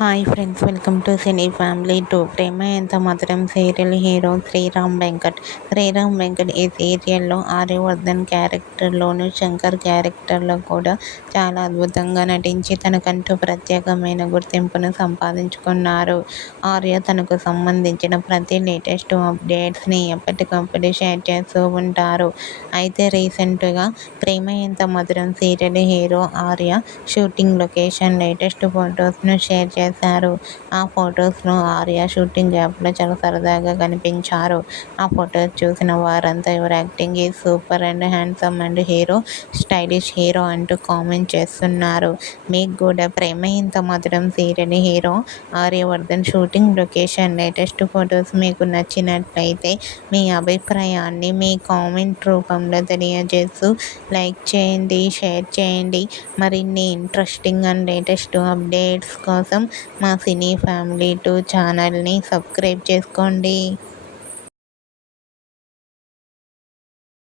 Hi friends, welcome to cine family 2. Prema Entha Madhuram serial hero Sriram Venkat. Sriram Venkat ఈ సీరియల్లో ఆర్యవర్ధన్ క్యారెక్టర్లోను, శంకర్ క్యారెక్టర్లో కూడా చాలా అద్భుతంగా నటించి తనకంటూ ప్రత్యేకమైన గుర్తింపును సంపాదించుకున్నారు. ఆర్య తనకు సంబంధించిన ప్రతి లేటెస్ట్ అప్డేట్స్ని ఎప్పటికప్పుడు షేర్ చేస్తూ ఉంటారు. అయితే రీసెంట్గా Prema Entha Madhuram serial hero Arya shooting location latest ఫొటోస్ను షేర్ చేశారు. ఆ ఫొటోస్లో ఆర్య షూటింగ్ యాప్లో చాలా సరదాగా కనిపించారు. ఆ ఫొటోస్ చూసిన వారంతా your acting is super and handsome and hero stylish hero అంటూ కామెంట్ చేస్తున్నారు. మీకు కూడా ప్రేమ ఇంత మధురం serial hero Aryavardhan shooting location latest photos మీకు నచ్చినట్లయితే మీ అభిప్రాయాన్ని మీ కామెంట్ రూపంలో తెలియజేస్తూ లైక్ చేయండి, షేర్ చేయండి. మరిన్ని ఇంట్రెస్టింగ్ అండ్ లేటెస్ట్ అప్డేట్స్ కోసం మా సినీ ఫ్యామిలీ 2 ఛానల్ని సబ్స్క్రైబ్ చేసుకోండి.